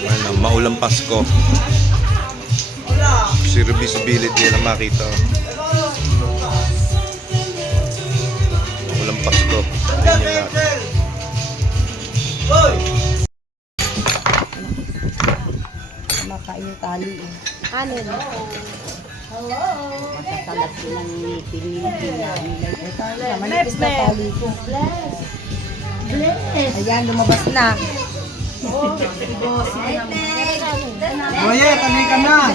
Ano, maulang Pasko. Serviceability na makita. Maulang Pasko. Makain yung tali eh. Ano na? Matatalas ko ng pinili na nilay. Manipis na tali ko. Ayan, lumabas na. Oye, tanay ka na.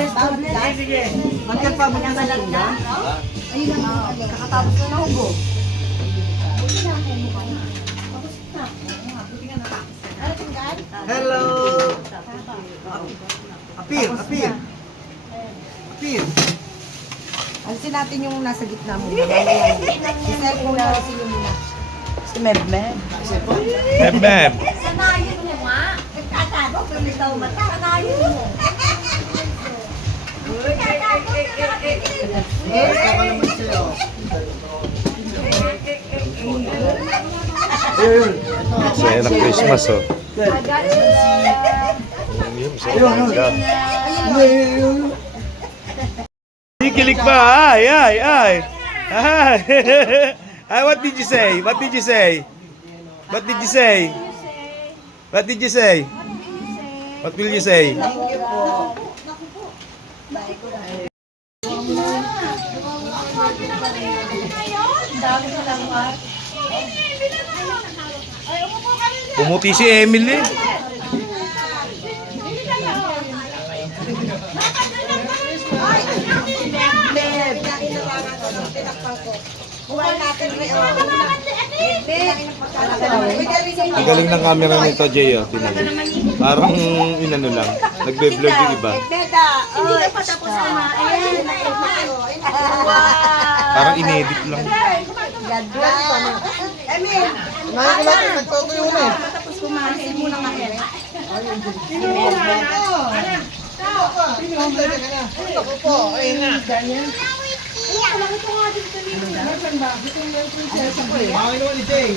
Magkal pa mo na na. Ayun ang kakatapos na na hugo. Hello. Appear, appear. Appear. Alisin natin yung nasa gitna mo. Isel mo na sino muna. Si Meb-Meb. Meb. Sanayin mo nga. Nagkatago, pumitaw mata. Sanayin mo. Baka naman sa'yo. Saya na Christmas, oh. Kikilig pa. Ay. Ay, what did you say? What did you say? What did you say? What did you say? What will you say? Pumuti si Emily. Ang galing ng camera nito, Jay. Parang inano lang. Nagbe-vlog yung iba. Hindi ka pa tapos kumain. Parang inedit lang. Emil! Nakakilapit, nagtutuyo na eh. Tapos kumain mo na kain. Ako po, ayun na. Bakit naman ni Jay?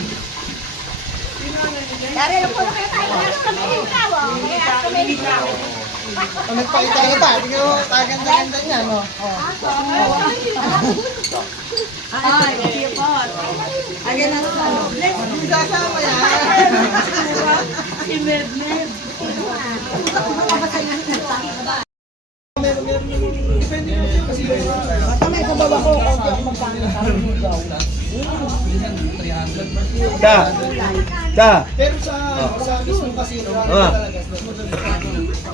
Dari lang po na kayo tayo. Kami ikaw. Kami ikaw. Nagpakita ka na ba? Tingnan mo, kaganda-ganda niya, no? Ay, sige po. Ayan na sa ano. Hindi sasama yan. Si Meb-Meb. Depende mo siya kasi Kamay ko baba ko. Konti ako magkano. pero sa mismong casino, talaga.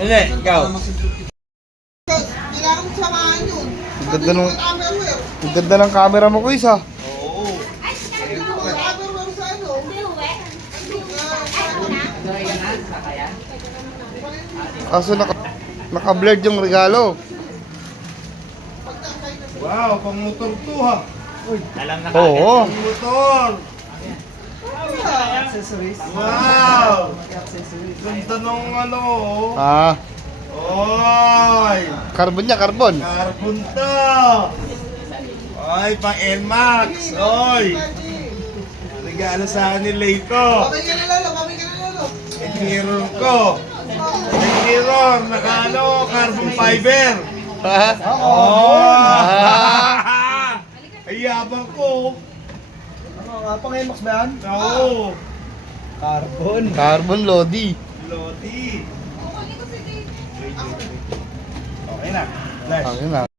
Hindi, ikaw. Kailangan mo samahan yun. Ang ganda ng camera mo, Kuis, ha? Kaso naka-blurred yung regalo. Wow, pang motor to, ha? Oo. Pang motor. Accessories. Wow! Ganda nung ano, oh. Ah, Oy! carbon niya, carbon. Carbon to! Oy, pang NMAX! Oy! Regalo sa akin ni Leiko. Babay ka na lolo, babay ka na lolo. Yung mirror ko. Yung mirror, naka carbon fiber. Ha? Oh! Ay, yabang ko. Ano nga, pang Emax ba yan? Oo. Carbon. Carbon Lodi. Lodi. Okay na. Nice. Ayun na.